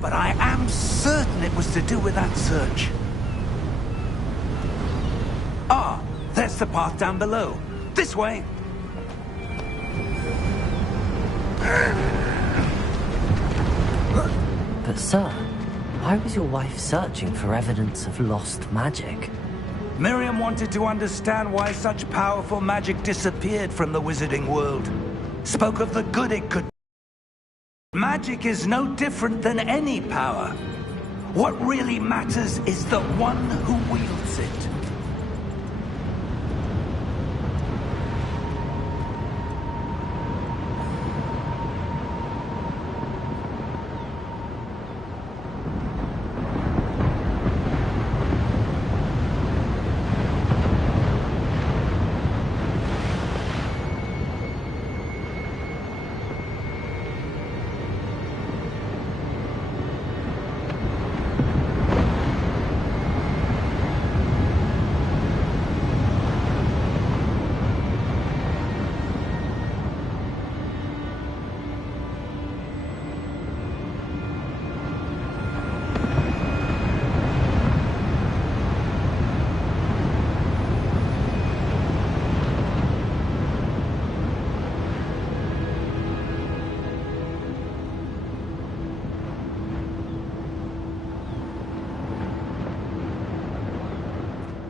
but I am certain it was to do with that search. Ah, there's the path down below. This way. But sir, why was your wife searching for evidence of lost magic? Miriam wanted to understand why such powerful magic disappeared from the wizarding world. Spoke of the good it could. Magic is no different than any power. What really matters is the one who wields it.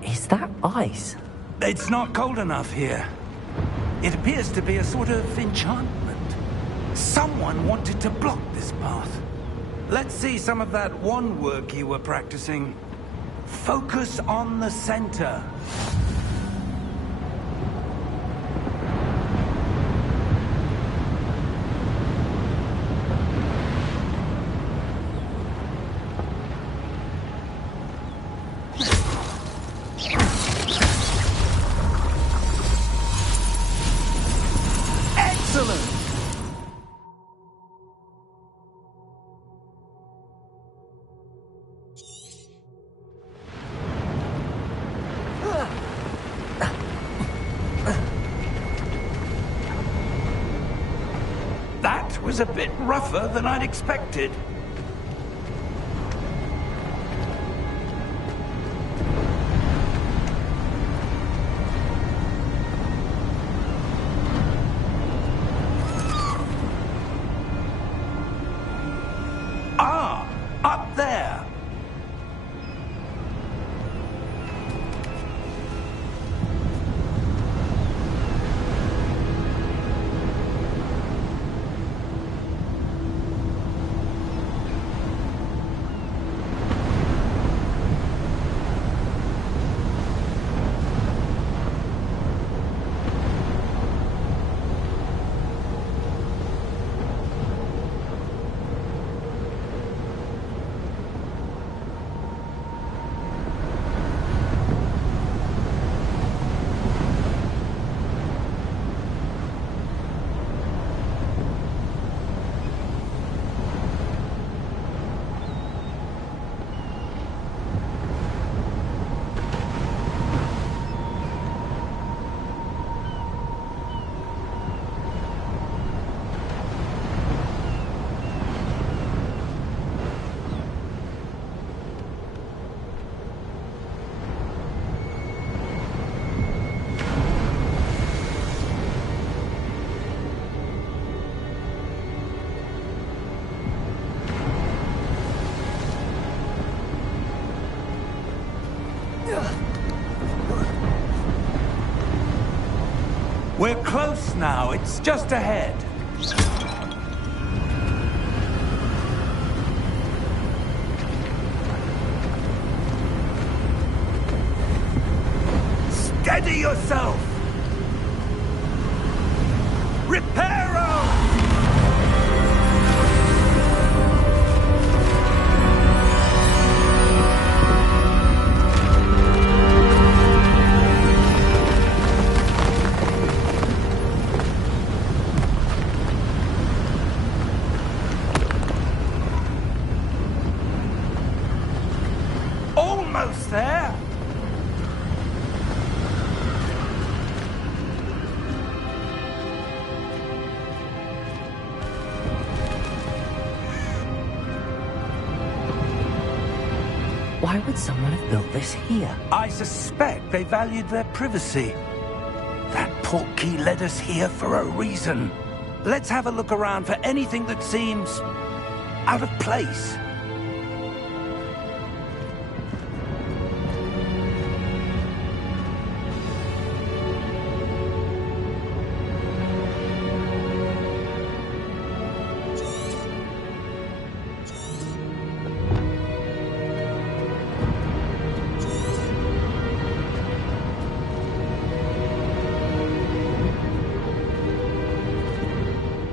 Is that ice? It's not cold enough here. It appears to be a sort of enchantment. Someone wanted to block this path. Let's see some of that wand work you were practicing. Focus on the center. That was a bit rougher than I'd expected. Ah, up there. We're close now. It's just ahead. Steady yourself! Reparo! Almost there. Why would someone have built this here? I suspect they valued their privacy. That portkey led us here for a reason. Let's have a look around for anything that seems out of place.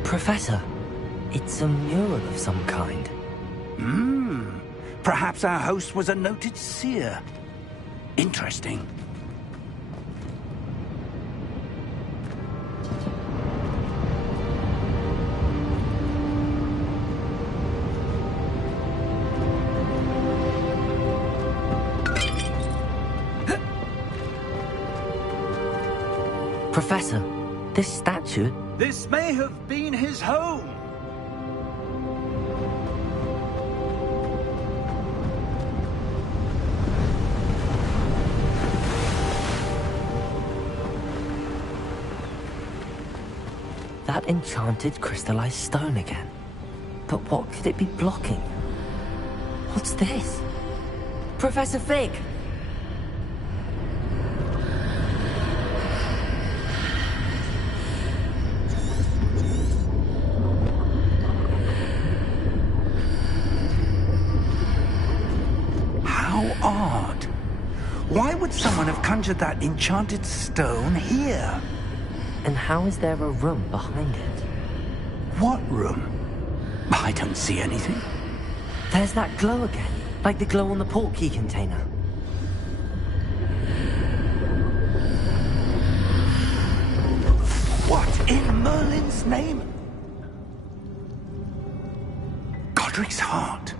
Professor, it's a mural of some kind. Perhaps our host was a noted seer. Interesting. Professor, this statue... This may have been his home. That enchanted crystallized stone again. But what could it be blocking? What's this? Professor Fig! Odd. Why would someone have conjured that enchanted stone here? And how is there a room behind it? What room? I don't see anything. There's that glow again, like the glow on the portkey container. What in Merlin's name? Godric's heart.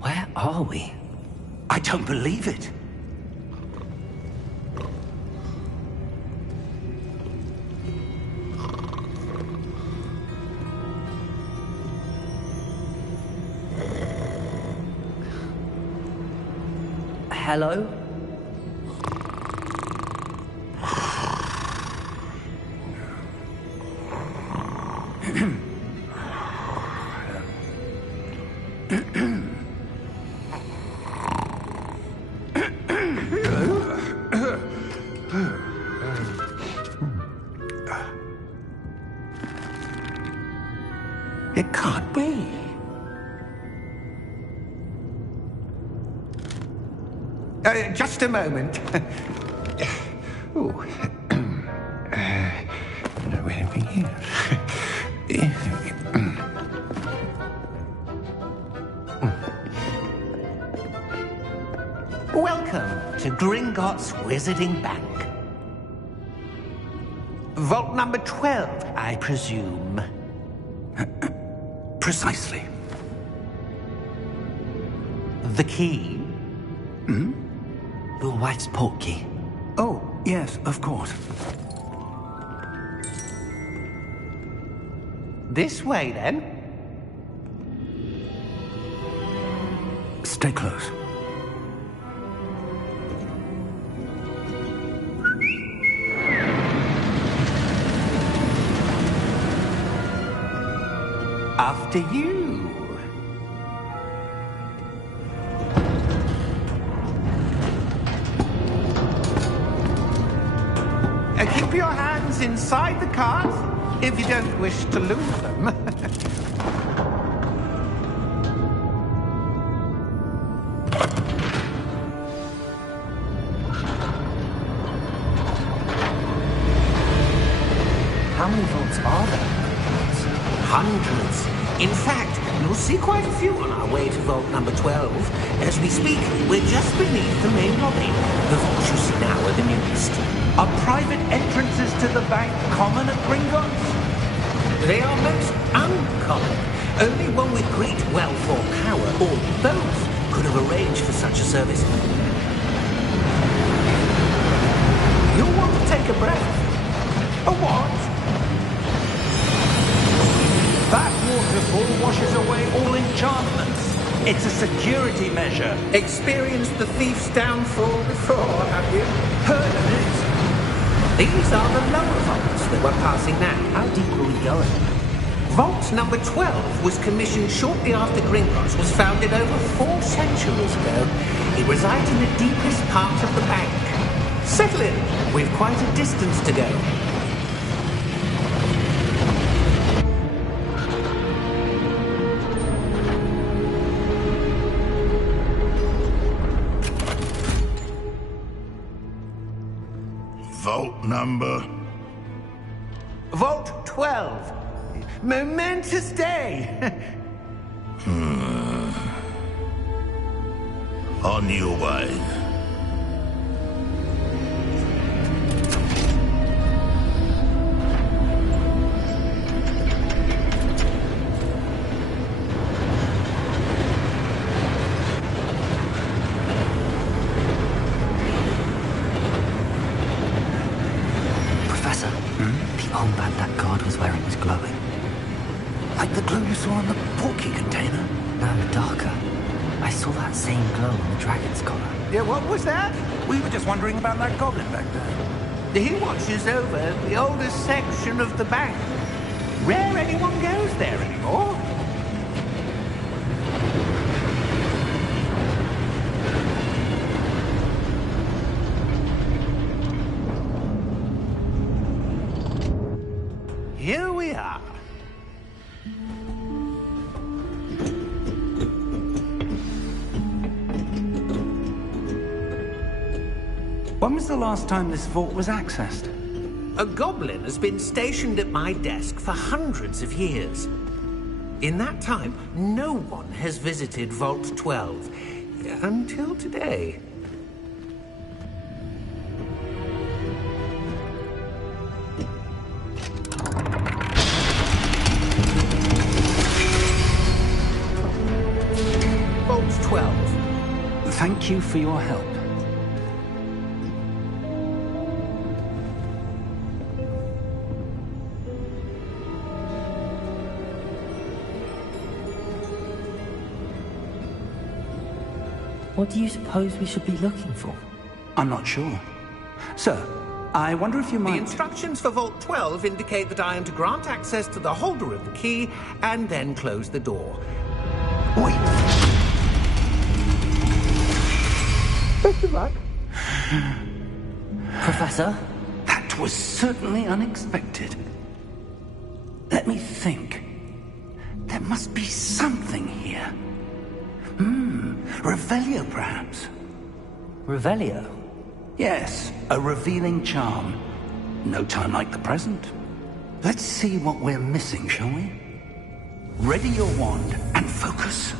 Where are we? I don't believe it. Hello? It can't be. Just a moment. Oh. No anything here. Welcome to Gringotts Wizarding Bank. Vault number 12, I presume. Precisely. The key? Your wife's portkey. Oh, yes, of course. This way, then. Stay close. After you. Keep your hands inside the cart if you don't wish to lose them. How many vaults are there? Hundreds. In fact, you'll see quite a few on our way to vault number 12. As we speak, we're just beneath the main lobby. The vaults you see now are the newest. Are private entrances to the bank common at Gringotts? They are most uncommon. Only one with great wealth or power, or both, could have arranged for such a service. You'll want to take a breath. A what? That waterfall washes away all enchantments. It's a security measure. Experienced the thief's downfall before, have you? Heard of it? These are the lower vaults that we're passing now. How deep are we going? Vault number 12 was commissioned shortly after Gringotts was founded over 4 centuries ago. It resides in the deepest part of the bank. Settle in. We've quite a distance to go. Vault number? Vault 12. Momentous day. On your way. Professor, the armband that guard was wearing was glowing. Like the glow you saw on the porky container? No, darker. I saw that same glow on the dragon's collar. Yeah, what was that? We were just wondering about that goblin back there. He watches over the oldest section of the bank. Rare anyone goes there anymore. Here we are. When was the last time this vault was accessed? A goblin has been stationed at my desk for hundreds of years. In that time, no one has visited Vault 12. Until today. Vault 12. Thank you for your help. What do you suppose we should be looking for? I'm not sure. Sir, I wonder if you The might... instructions for Vault 12 indicate that I am to grant access to the holder of the key and then close the door. Wait. Best of luck. Professor? That was certainly unexpected. Let me think. There must be something here. Revelio, perhaps? Revelio? Yes, a revealing charm. No time like the present. Let's see what we're missing, shall we? Ready your wand and focus.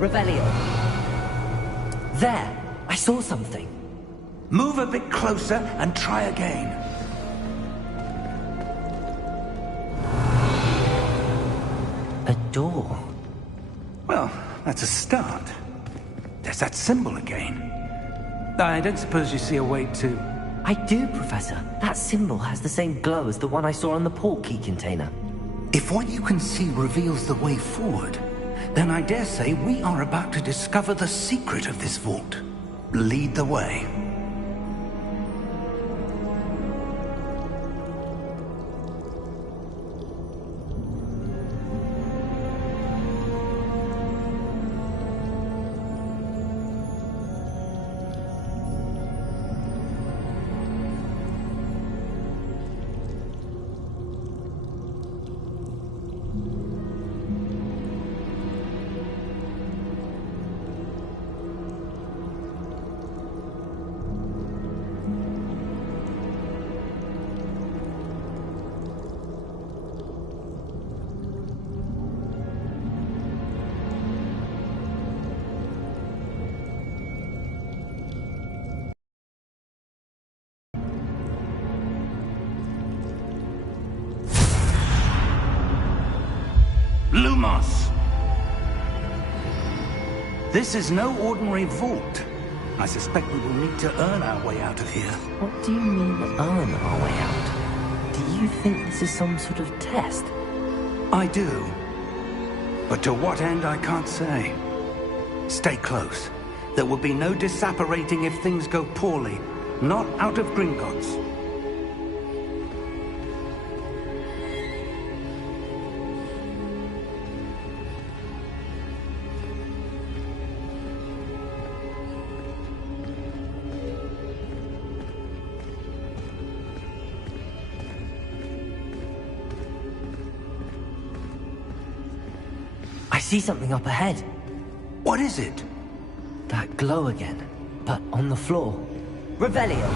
Revelio. There! I saw something. Move a bit closer and try again. A door. Well, that's a start. There's that symbol again. I don't suppose you see a way to... I do, Professor. That symbol has the same glow as the one I saw on the port key container. If what you can see reveals the way forward, then I dare say we are about to discover the secret of this vault. Lead the way. Lumos! This is no ordinary vault. I suspect we will need to earn our way out of here. What do you mean, earn our way out? Do you think this is some sort of test? I do. But to what end, I can't say. Stay close. There will be no disapparating if things go poorly. Not out of Gringotts. I see something up ahead. What is it? That glow again, but on the floor. Revelio!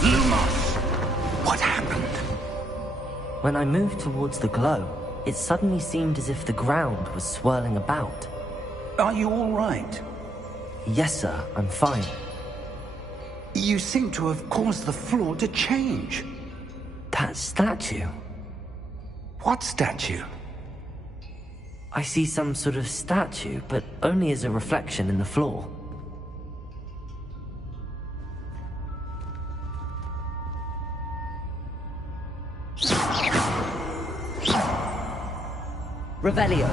Lumos! What happened? When I moved towards the glow, it suddenly seemed as if the ground was swirling about. Are you all right? Yes, sir, I'm fine. You seem to have caused the floor to change. That statue? What statue? I see some sort of statue, but only as a reflection in the floor. Revelio.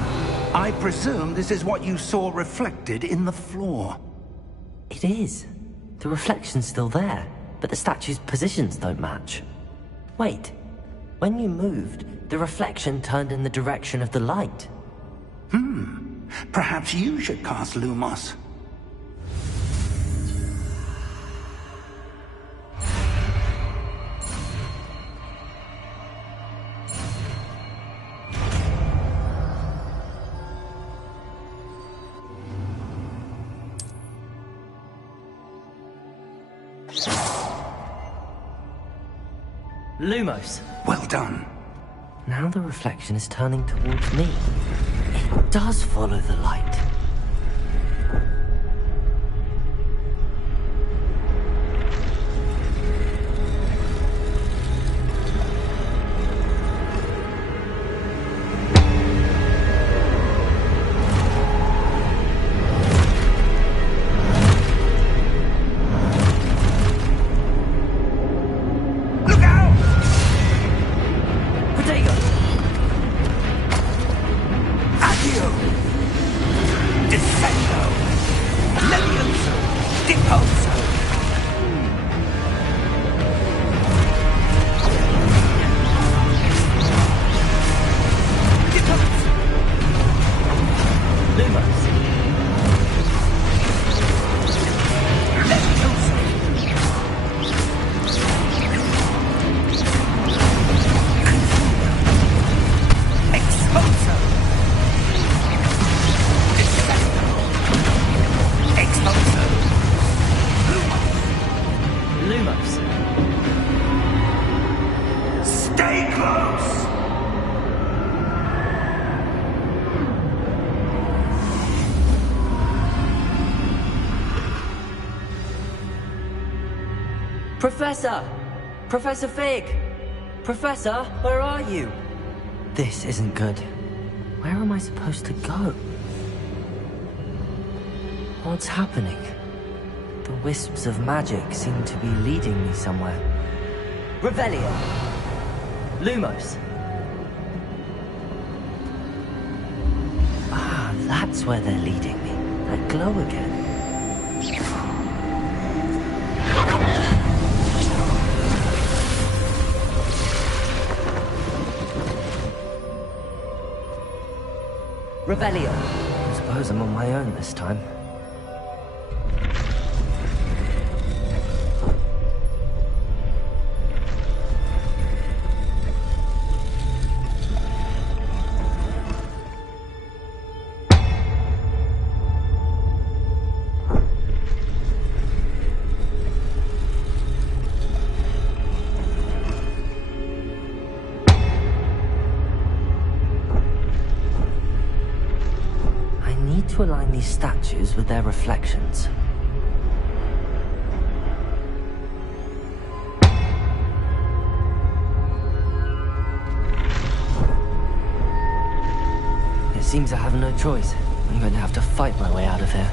I presume this is what you saw reflected in the floor. It is. The reflection's still there, but the statue's positions don't match. Wait. When you moved, the reflection turned in the direction of the light. Perhaps you should cast Lumos. Lumos. Well done. Now the reflection is turning towards me. It does follow the light. Professor! Professor Fig! Professor, where are you? This isn't good. Where am I supposed to go? What's happening? The wisps of magic seem to be leading me somewhere. Revelio! Lumos! Ah, that's where they're leading me. That glow again. Revelio. I suppose I'm on my own this time. To align these statues with their reflections. Seems I have no choice. I'm going to have to fight my way out of here.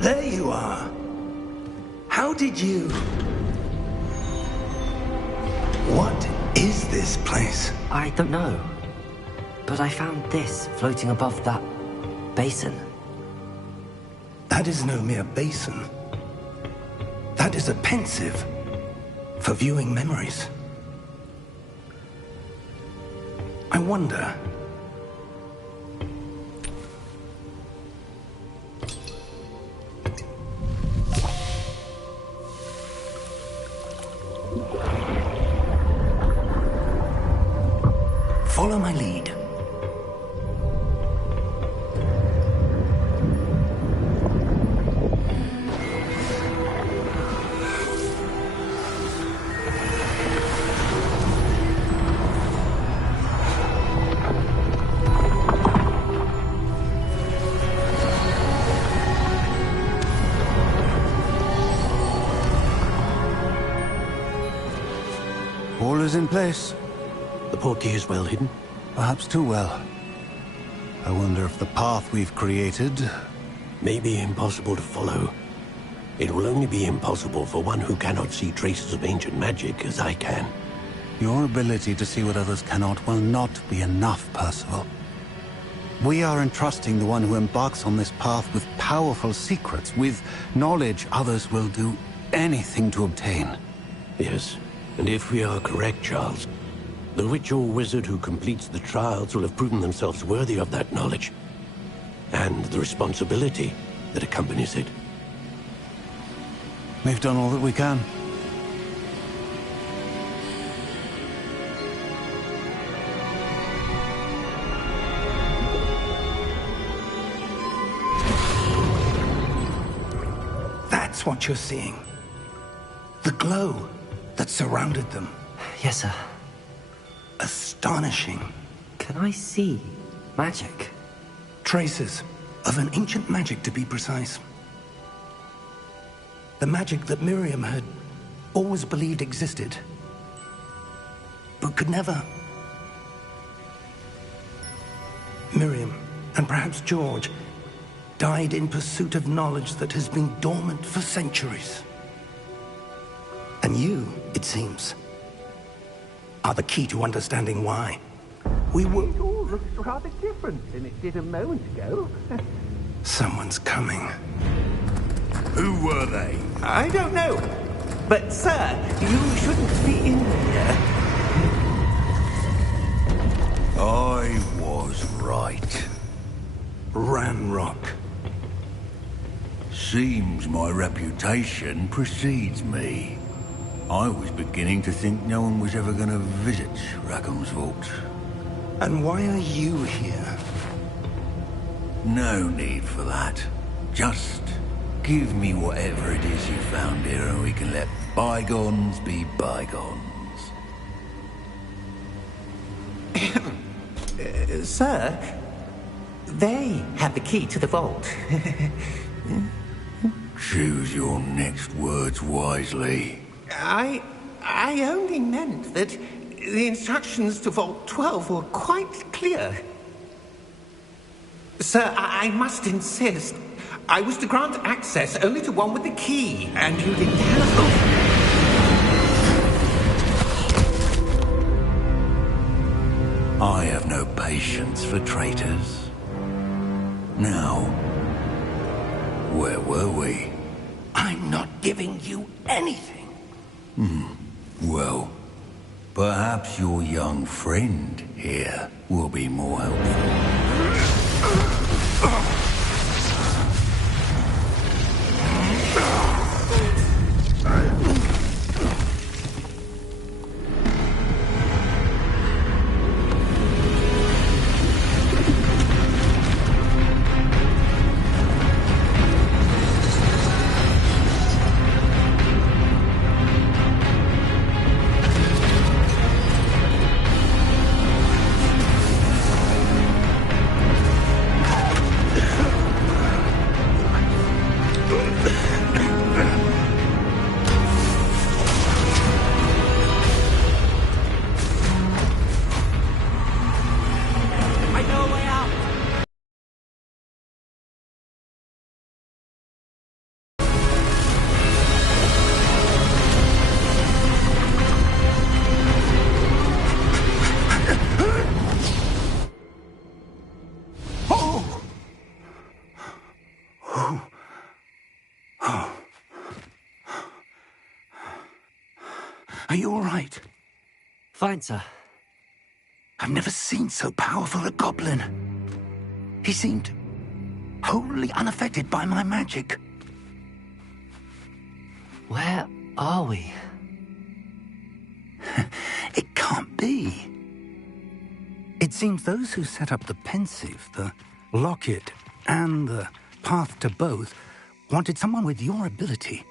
There you are. How did you... What is this place? I don't know. But I found this floating above that basin. That is no mere basin. That is a pensive for viewing memories. I wonder... Follow my lead. All is in place. The portkey is well hidden? Perhaps too well. I wonder if the path we've created... May be impossible to follow. It will only be impossible for one who cannot see traces of ancient magic as I can. Your ability to see what others cannot will not be enough, Percival. We are entrusting the one who embarks on this path with powerful secrets, with knowledge others will do anything to obtain. Yes, and if we are correct, Charles, the witch or wizard who completes the trials will have proven themselves worthy of that knowledge, and the responsibility that accompanies it. We've done all that we can. That's what you're seeing. The glow that surrounded them. Yes, sir. Astonishing. Can I see magic? Traces of an ancient magic, to be precise. The magic that Miriam had always believed existed, but could never. Miriam and perhaps George, died in pursuit of knowledge that has been dormant for centuries. And you, it seems, are the key to understanding why. We were... It all looks rather different than it did a moment ago. Someone's coming. Who were they? I don't know. But, sir, you shouldn't be in here. I was right. Ranrock. Seems my reputation precedes me. I was beginning to think no one was ever going to visit Rackham's vault. And why are you here? No need for that. Just give me whatever it is you found here and we can let bygones be bygones. Sir, they have the key to the vault. Choose your next words wisely. I only meant that the instructions to Vault 12 were quite clear. Sir, I must insist. I was to grant access only to one with the key, and you didn't have... I have no patience for traitors. Now, where were we? I'm not giving you anything. Well, perhaps your young friend here will be more helpful. Are you all right? Fine, sir. I've never seen so powerful a goblin. He seemed wholly unaffected by my magic. Where are we? It can't be. It seems those who set up the pensive, the locket, and the path to both wanted someone with your ability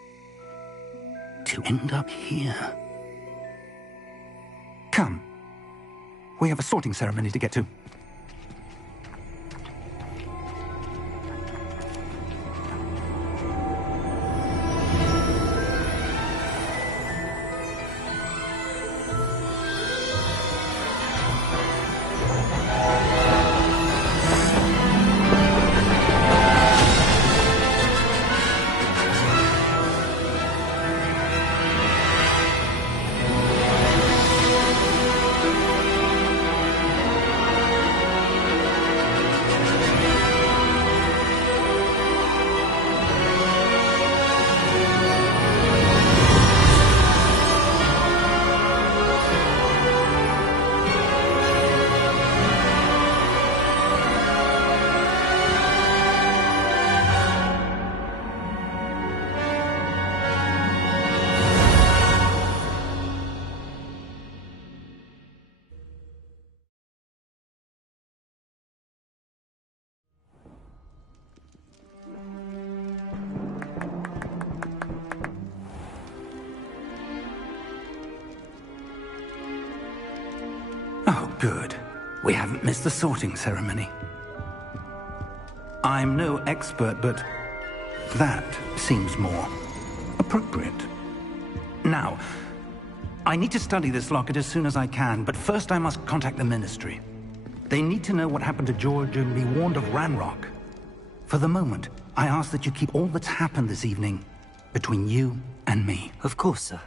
to end up here. Come. We have a sorting ceremony to get to. Oh, good. We haven't missed the sorting ceremony. I'm no expert, but that seems more appropriate. Now, I need to study this locket as soon as I can, but first I must contact the Ministry. They need to know what happened to George and be warned of Ranrock. For the moment, I ask that you keep all that's happened this evening between you and me. Of course, sir.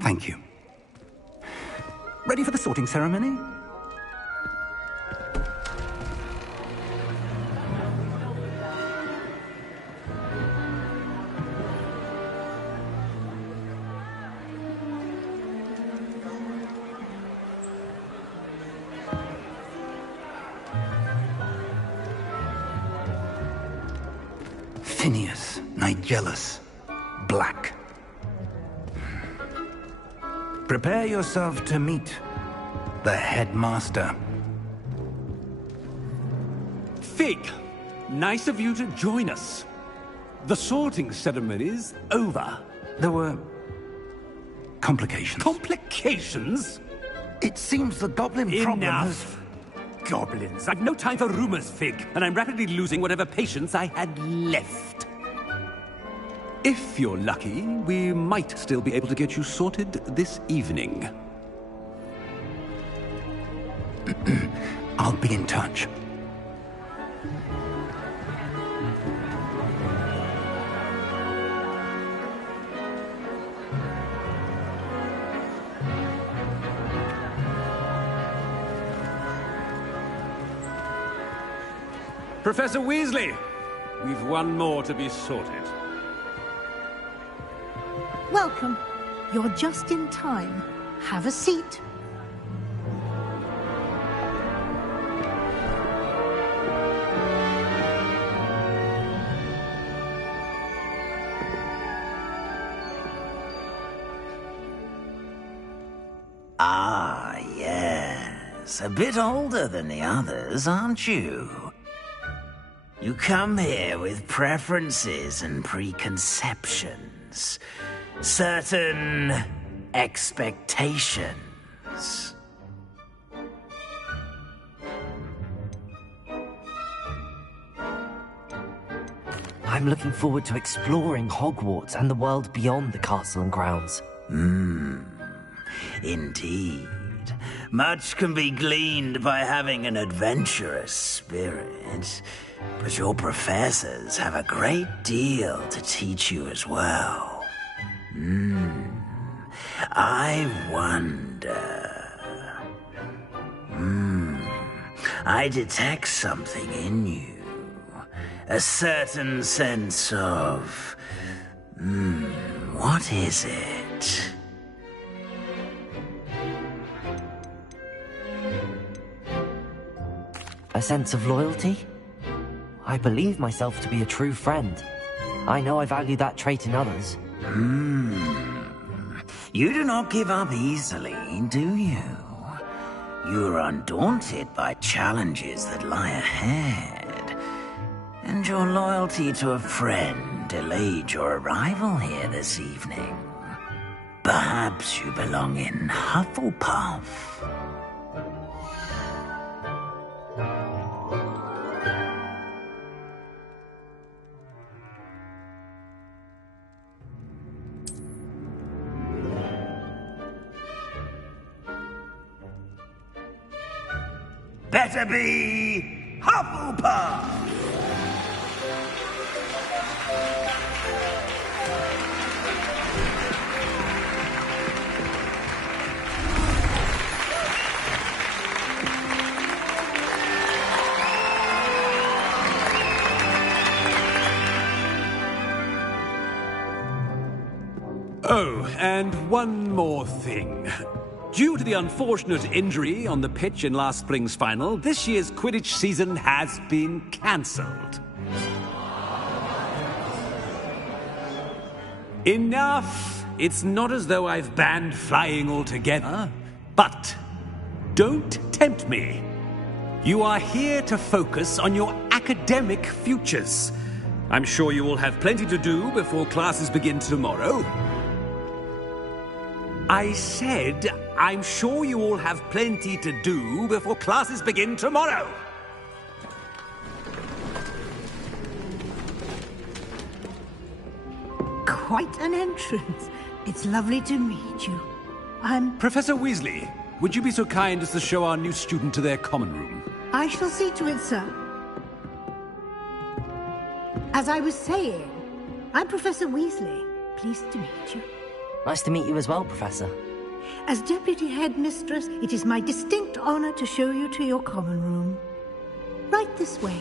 Thank you. Ready for the sorting ceremony? Phineas, Nigellus, Black. Prepare yourself to meet the headmaster. Fig, nice of you to join us. The sorting ceremony's over. There were complications. Complications? It seems the goblin problem has... Enough! Goblins. I've no time for rumors, Fig, and I'm rapidly losing whatever patience I had left. If you're lucky, we might still be able to get you sorted this evening. I'll be in touch. Professor Weasley, we've one more to be sorted. Welcome. You're just in time. Have a seat. Ah, yes. A bit older than the others, aren't you? You come here with preferences and preconceptions. Certain expectations. I'm looking forward to exploring Hogwarts and the world beyond the castle and grounds. Indeed. Much can be gleaned by having an adventurous spirit, but your professors have a great deal to teach you as well. I wonder... I detect something in you. A certain sense of... what is it? A sense of loyalty? I believe myself to be a true friend. I know I value that trait in others. You do not give up easily, do you? You are undaunted by challenges that lie ahead. And your loyalty to a friend delayed your arrival here this evening. Perhaps you belong in Hufflepuff. Better be Hufflepuff! Oh, and one more thing. Due to the unfortunate injury on the pitch in last spring's final, this year's Quidditch season has been cancelled. Enough! It's not as though I've banned flying altogether, but don't tempt me. You are here to focus on your academic futures. I'm sure you will have plenty to do before classes begin tomorrow. I said, I'm sure you all have plenty to do before classes begin tomorrow. Quite an entrance. It's lovely to meet you. I'm... Professor Weasley, would you be so kind as to show our new student to their common room? I shall see to it, sir. As I was saying, I'm Professor Weasley. Pleased to meet you. Nice to meet you as well, Professor. As Deputy Headmistress, it is my distinct honor to show you to your common room. Right this way.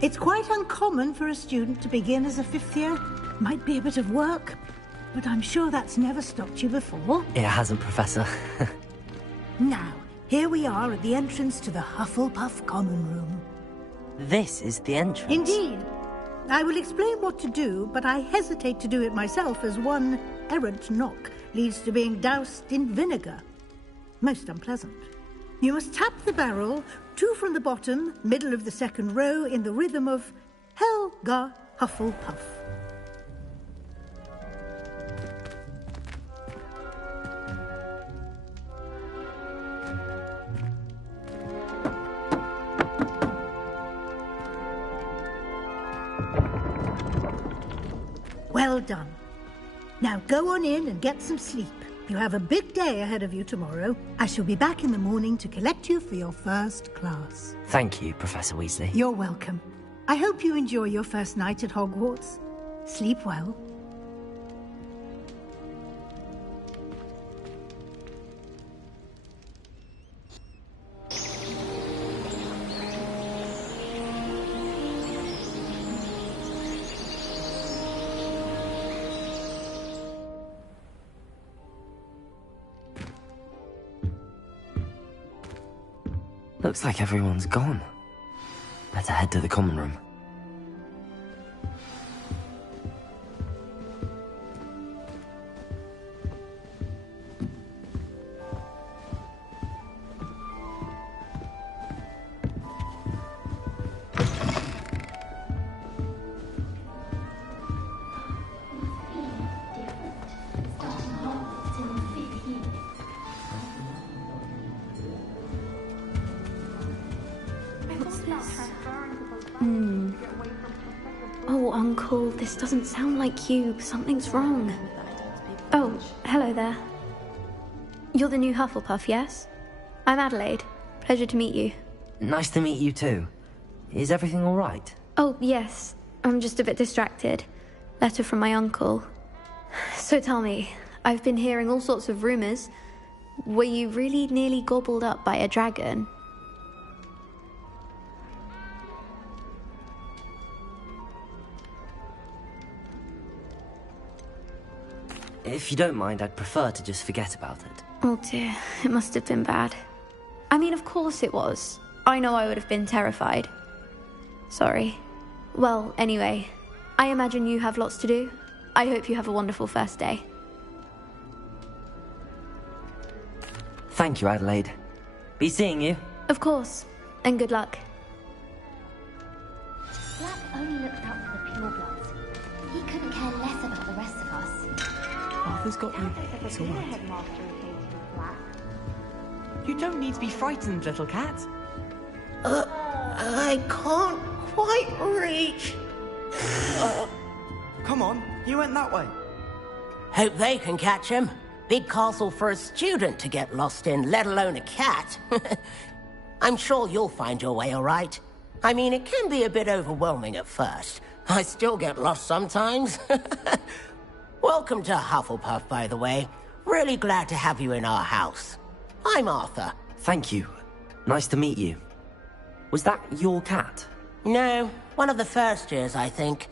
It's quite uncommon for a student to begin as a fifth year. Might be a bit of work, but I'm sure that's never stopped you before. It hasn't, Professor. Now, here we are at the entrance to the Hufflepuff common room. This is the entrance? Indeed. I will explain what to do, but I hesitate to do it myself as one errant knock leads to being doused in vinegar. Most unpleasant. You must tap the barrel, 2 from the bottom, middle of the second row, in the rhythm of Helga Hufflepuff. Well done. Now go on in and get some sleep. You have a big day ahead of you tomorrow. I shall be back in the morning to collect you for your first class. Thank you, Professor Weasley. You're welcome. I hope you enjoy your first night at Hogwarts. Sleep well. Looks like everyone's gone. Better head to the common room. Oh, Uncle, this doesn't sound like you. Something's wrong. Oh, hello there. You're the new Hufflepuff, yes? I'm Adelaide. Pleasure to meet you. Nice to meet you too. Is everything all right? Oh, yes. I'm just a bit distracted. Letter from my uncle. So tell me, I've been hearing all sorts of rumors. Were you really nearly gobbled up by a dragon? If you don't mind, I'd prefer to just forget about it. Oh dear, it must have been bad. I mean, of course it was. I know I would have been terrified. Sorry. Well, anyway, I imagine you have lots to do. I hope you have a wonderful first day. Thank you, Adelaide. Be seeing you. Of course, and good luck. Black only looked out for the purebloods. He couldn't care less about the rest of us. Arthur's got you. It's all right. You don't need to be frightened, little cat. I can't quite reach. Come on, you went that way. Hope they can catch him. Big castle for a student to get lost in, let alone a cat. I'm sure you'll find your way all right. I mean, it can be a bit overwhelming at first. I still get lost sometimes. Welcome to Hufflepuff, by the way. Really glad to have you in our house. I'm Arthur. Thank you. Nice to meet you. Was that your cat? No, one of the first years, I think.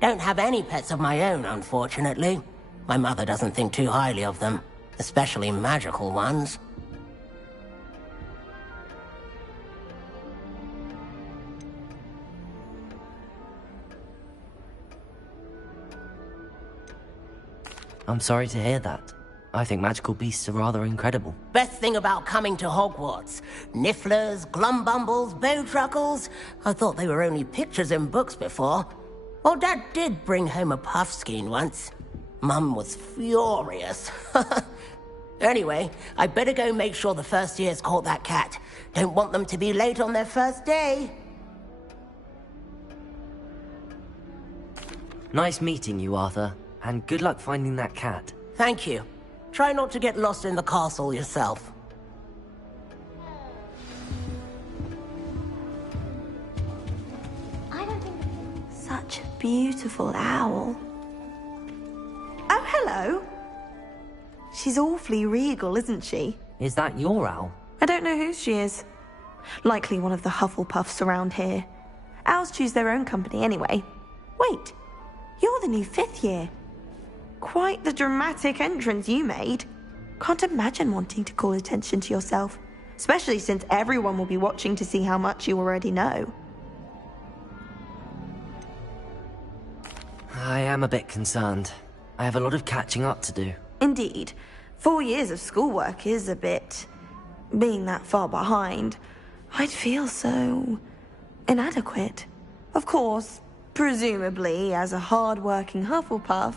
Don't have any pets of my own, unfortunately. My mother doesn't think too highly of them, especially magical ones. I'm sorry to hear that. I think magical beasts are rather incredible. Best thing about coming to Hogwarts. Nifflers, glumbumbles, bowtruckles. I thought they were only pictures in books before. Well, Dad did bring home a puffskein once. Mum was furious. Anyway, I better go make sure the first years caught that cat. Don't want them to be late on their first day. Nice meeting you, Arthur. And good luck finding that cat. Thank you. Try not to get lost in the castle yourself. Such a beautiful owl. Oh, hello. She's awfully regal, isn't she? Is that your owl? I don't know whose she is. Likely one of the Hufflepuffs around here. Owls choose their own company anyway. Wait, you're the new 5th year. Quite the dramatic entrance you made. Can't imagine wanting to call attention to yourself, especially since everyone will be watching to see how much you already know. I am a bit concerned. I have a lot of catching up to do. Indeed. 4 years of schoolwork is a bit... being that far behind. I'd feel so... inadequate. Of course, presumably, as a hard-working Hufflepuff,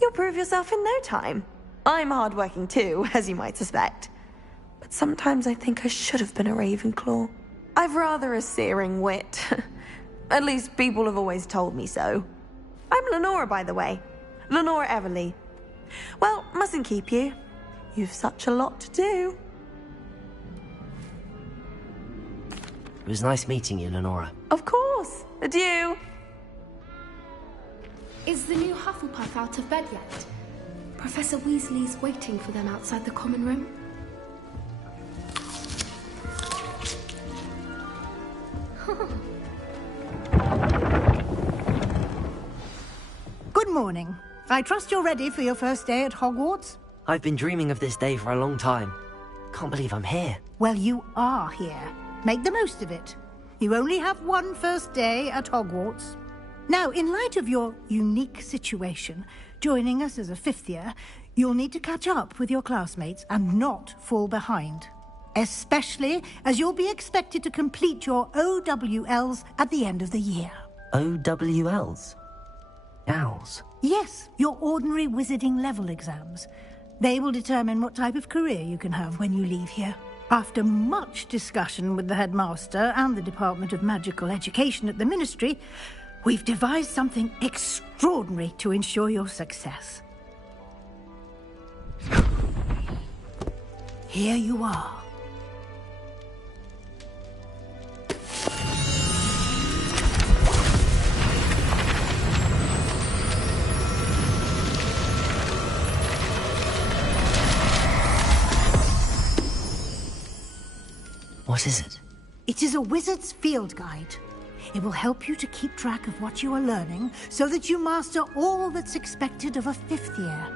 you'll prove yourself in no time. I'm hard-working too, as you might suspect. But sometimes I think I should have been a Ravenclaw. I've rather a searing wit. At least people have always told me so. I'm Lenora, by the way. Lenora Everly. Well, mustn't keep you. You've such a lot to do. It was nice meeting you, Lenora. Of course. Adieu. Is the new Hufflepuff out of bed yet? Professor Weasley's waiting for them outside the common room. Good morning. I trust you're ready for your first day at Hogwarts? I've been dreaming of this day for a long time. Can't believe I'm here. Well, you are here. Make the most of it. You only have one first day at Hogwarts. Now, in light of your unique situation, joining us as a 5th year, you'll need to catch up with your classmates and not fall behind. Especially as you'll be expected to complete your OWLs at the end of the year. OWLs? Owls? Yes, your ordinary wizarding level exams. They will determine what type of career you can have when you leave here. After much discussion with the headmaster and the Department of Magical Education at the Ministry, we've devised something extraordinary to ensure your success. Here you are. What is it? It is a wizard's field guide. It will help you to keep track of what you are learning so that you master all that's expected of a 5th year.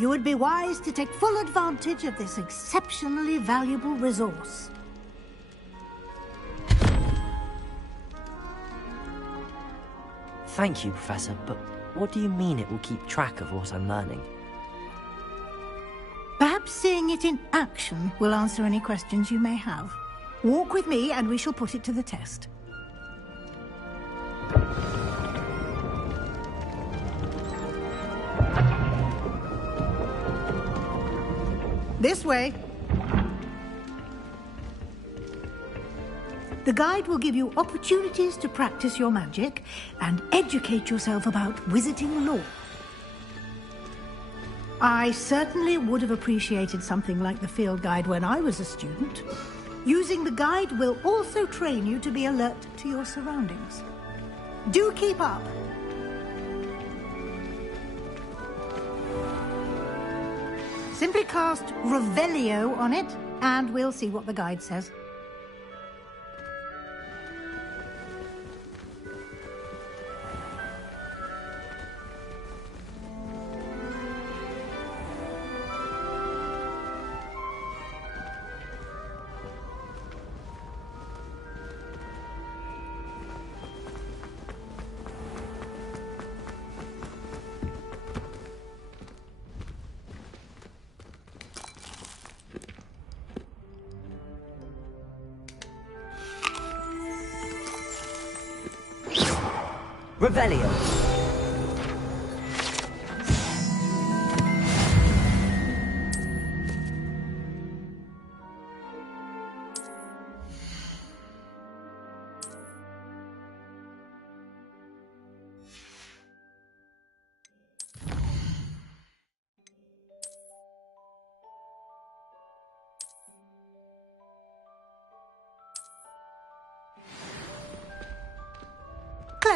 You would be wise to take full advantage of this exceptionally valuable resource. Thank you, Professor, but what do you mean it will keep track of what I'm learning? Perhaps seeing it in action will answer any questions you may have. Walk with me and we shall put it to the test. This way. The guide will give you opportunities to practice your magic and educate yourself about wizarding lore. I certainly would have appreciated something like the field guide when I was a student. Using the guide will also train you to be alert to your surroundings. Do keep up. Simply cast Revelio on it, and we'll see what the guide says. Revelio.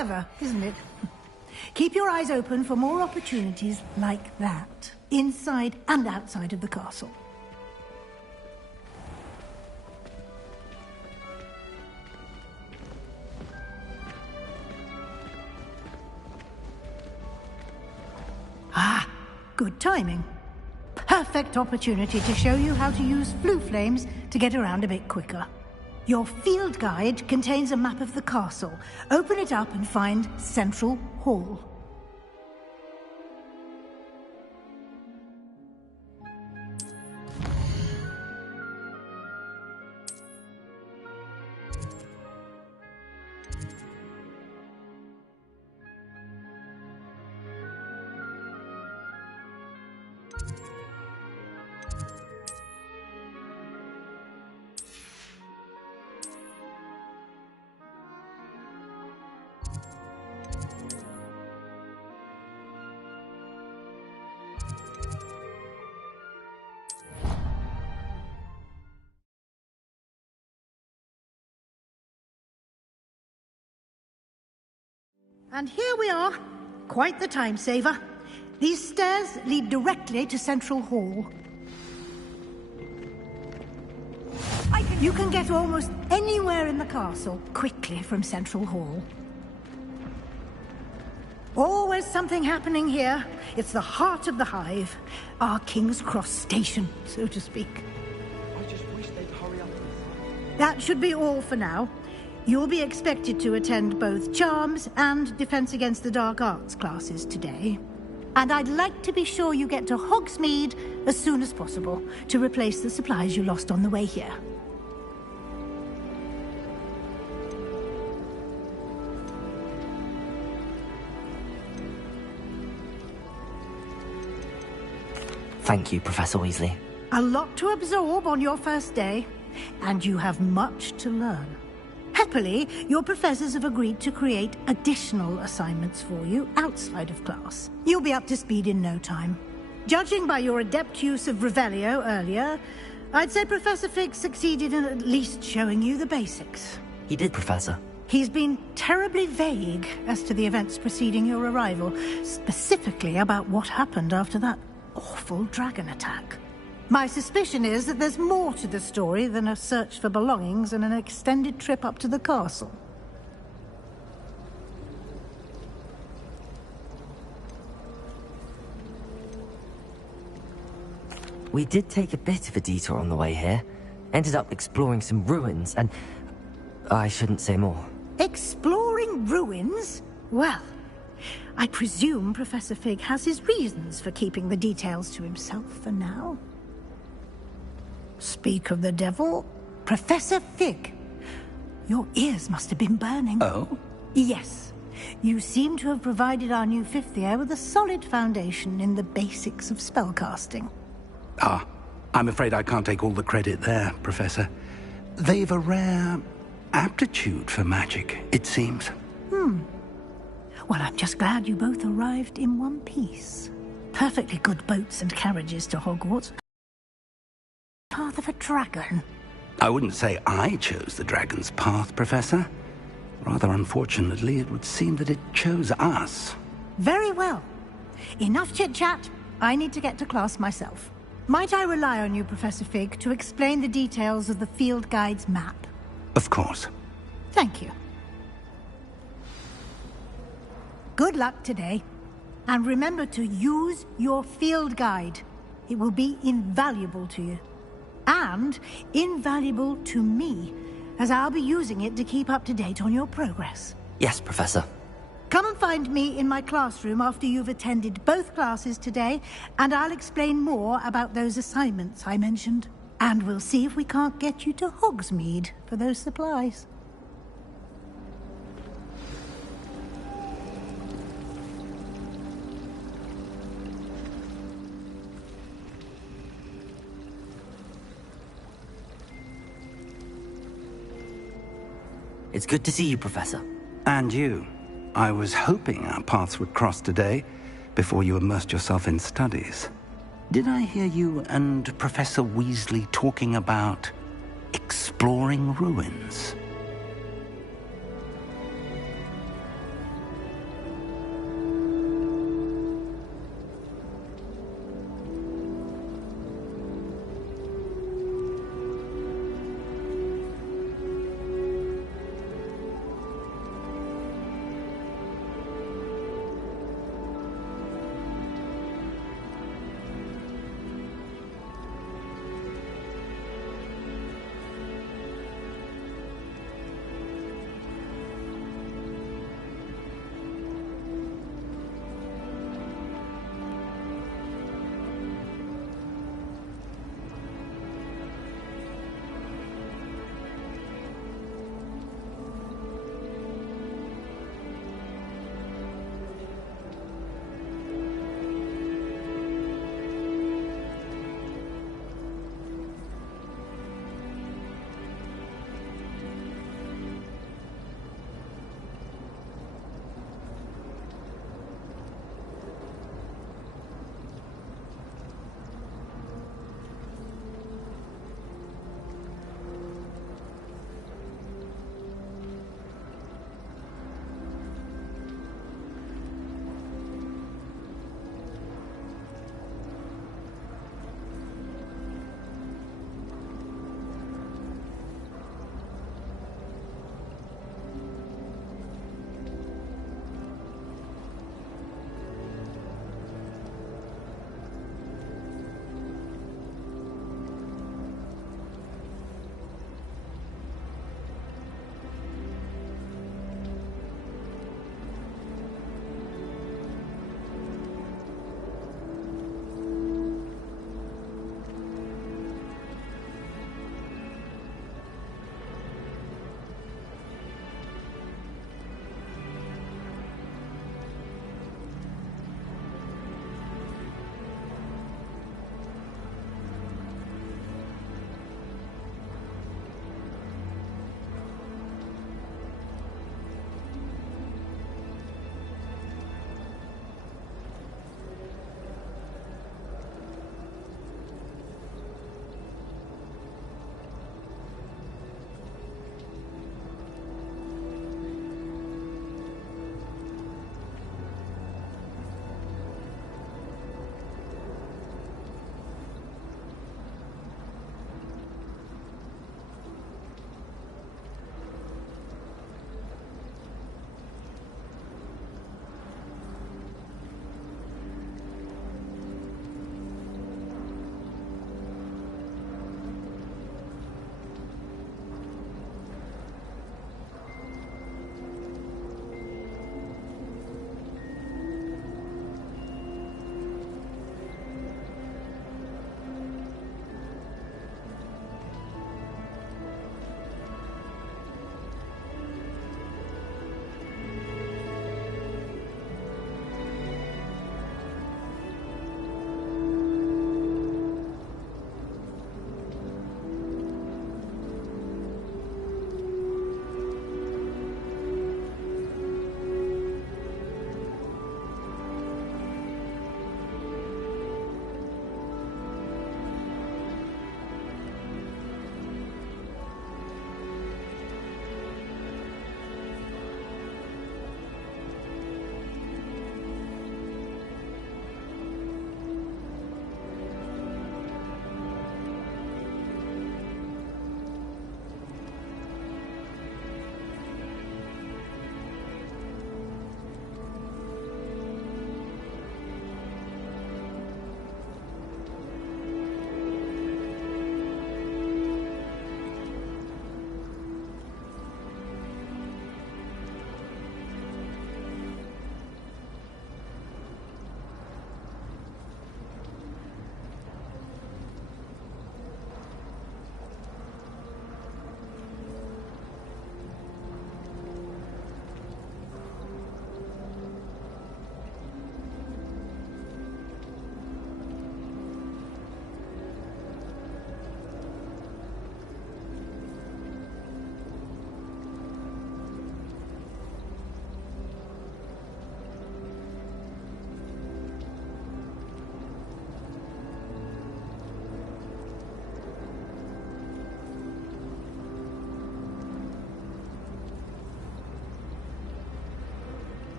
clever, isn't it? Keep your eyes open for more opportunities like that, inside and outside of the castle. Ah, good timing. Perfect opportunity to show you how to use flue flames to get around a bit quicker. Your field guide contains a map of the castle. Open it up and find Central Hall. And here we are. Quite the time saver. These stairs lead directly to Central Hall. You can get almost anywhere in the castle quickly from Central Hall. Always something happening here. It's the heart of the hive. Our King's Cross station, so to speak. I just wish they'd hurry up. That should be all for now. You'll be expected to attend both Charms and Defense Against the Dark Arts classes today. And I'd like to be sure you get to Hogsmeade as soon as possible to replace the supplies you lost on the way here. Thank you, Professor Weasley. A lot to absorb on your first day, and you have much to learn. Happily, your professors have agreed to create additional assignments for you outside of class. You'll be up to speed in no time. Judging by your adept use of Revelio earlier, I'd say Professor Fig succeeded in at least showing you the basics. He did, Professor. He's been terribly vague as to the events preceding your arrival, specifically about what happened after that awful dragon attack. My suspicion is that there's more to the story than a search for belongings and an extended trip up to the castle. We did take a bit of a detour on the way here. Ended up exploring some ruins and... I shouldn't say more. Exploring ruins? Well, I presume Professor Fig has his reasons for keeping the details to himself for now. Speak of the devil, Professor Fig. Your ears must have been burning. Oh? Yes. You seem to have provided our new fifth year with a solid foundation in the basics of spellcasting. Ah, I'm afraid I can't take all the credit there, Professor. They've a rare aptitude for magic, it seems. Well, I'm just glad you both arrived in one piece. Perfectly good boats and carriages to Hogwarts. Path of a dragon. I wouldn't say I chose the dragon's path, Professor. Rather unfortunately, it would seem that it chose us. Very well. Enough chit-chat. I need to get to class myself. Might I rely on you, Professor Fig, to explain the details of the field guide's map? Of course. Thank you. Good luck today. And remember to use your field guide. It will be invaluable to you. And invaluable to me, as I'll be using it to keep up to date on your progress. Yes, Professor. Come and find me in my classroom after you've attended both classes today, and I'll explain more about those assignments I mentioned. And we'll see if we can't get you to Hogsmeade for those supplies. It's good to see you, Professor. And you. I was hoping our paths would cross today, before you immersed yourself in studies. Did I hear you and Professor Weasley talking about exploring ruins?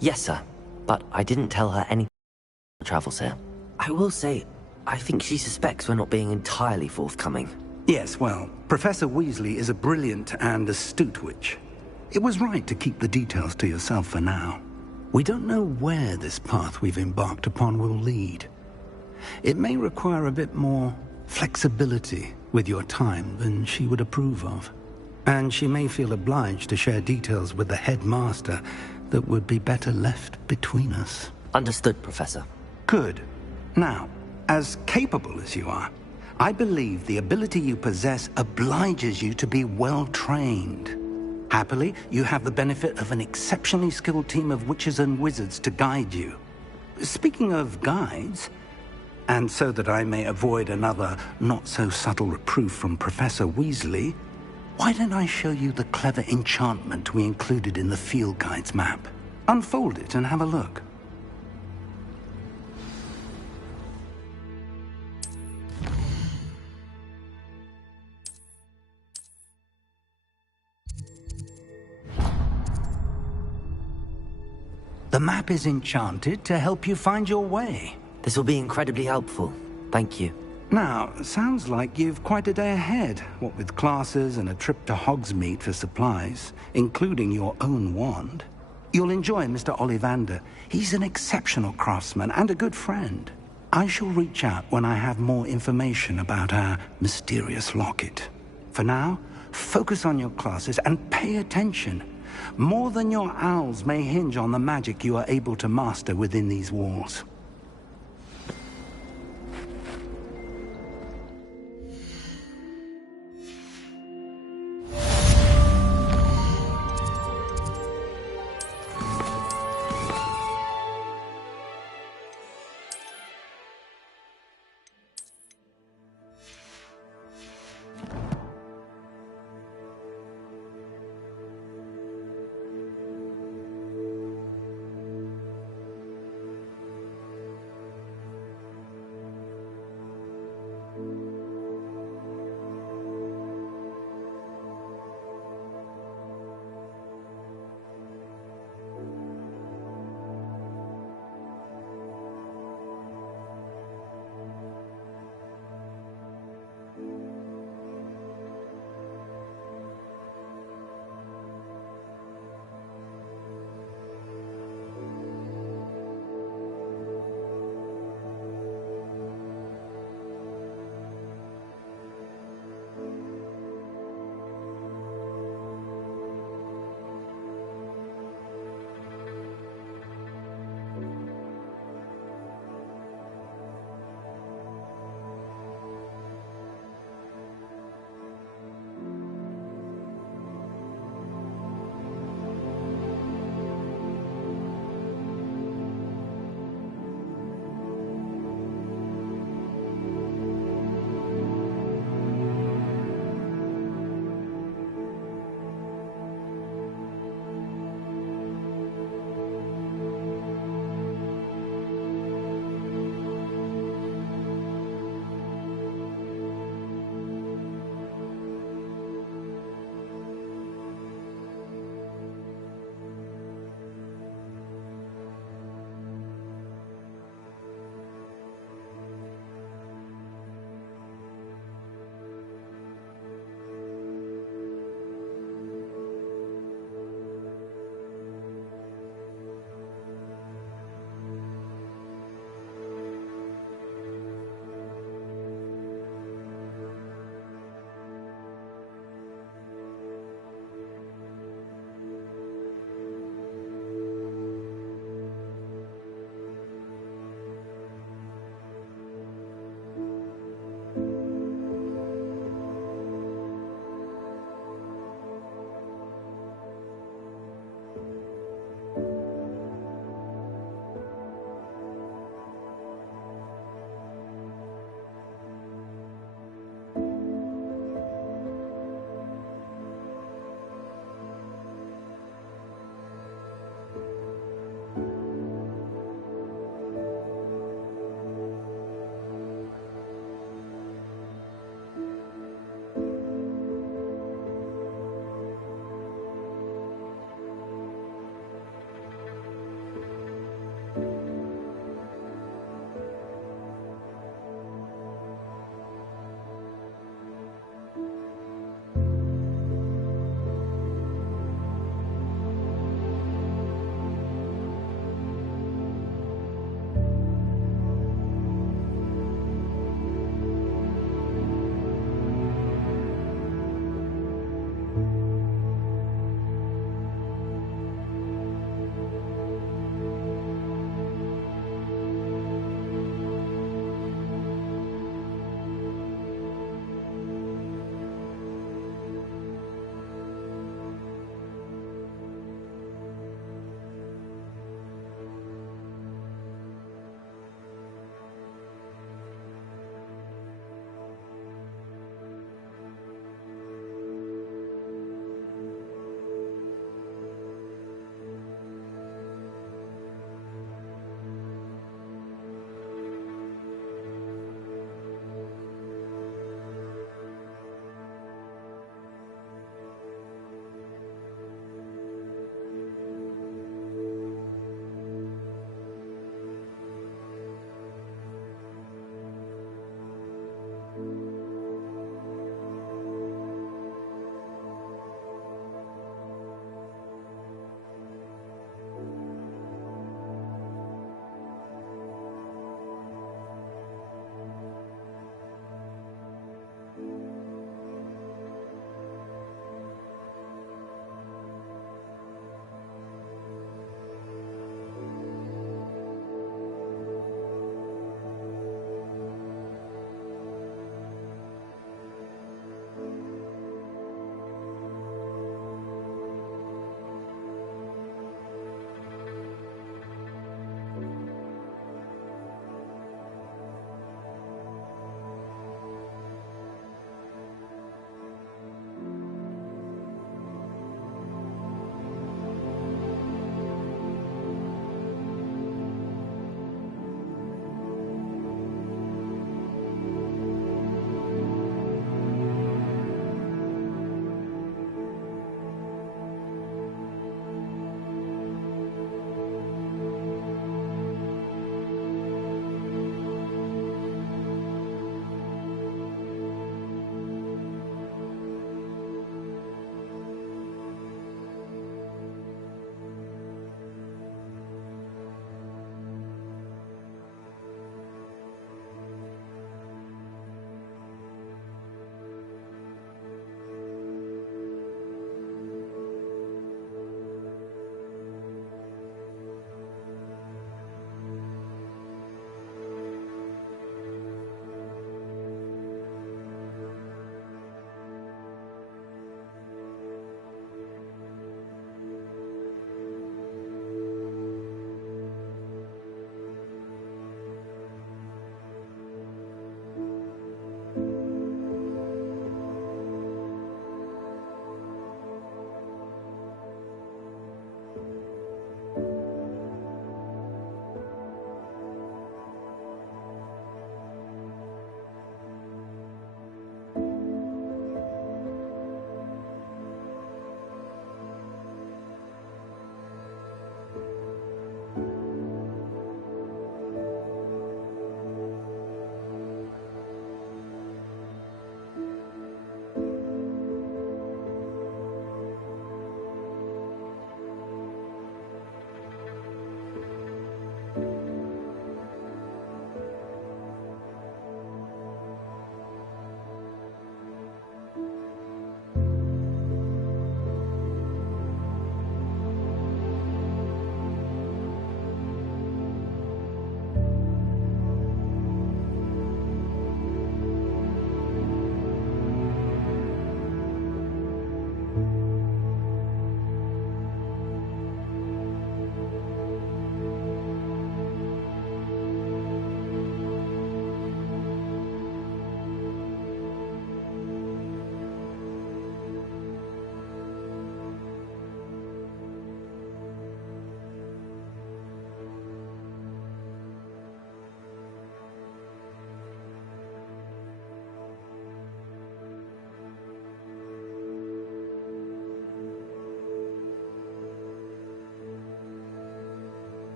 Yes, sir. But I didn't tell her anything about travels here. I will say, I think she suspects we're not being entirely forthcoming. Yes, well, Professor Weasley is a brilliant and astute witch. It was right to keep the details to yourself for now. We don't know where this path we've embarked upon will lead. It may require a bit more flexibility with your time than she would approve of. And she may feel obliged to share details with the headmaster that would be better left between us. Understood, Professor. Good. Now, as capable as you are, I believe the ability you possess obliges you to be well-trained. Happily, you have the benefit of an exceptionally skilled team of witches and wizards to guide you. Speaking of guides, and so that I may avoid another not-so-subtle reproof from Professor Weasley, why don't I show you the clever enchantment we included in the field guide's map? Unfold it and have a look. The map is enchanted to help you find your way. This will be incredibly helpful. Thank you. Now, sounds like you've quite a day ahead, what with classes and a trip to Hogsmeade for supplies, including your own wand. You'll enjoy Mr. Ollivander. He's an exceptional craftsman and a good friend. I shall reach out when I have more information about our mysterious locket. For now, focus on your classes and pay attention. More than your owls may hinge on the magic you are able to master within these walls.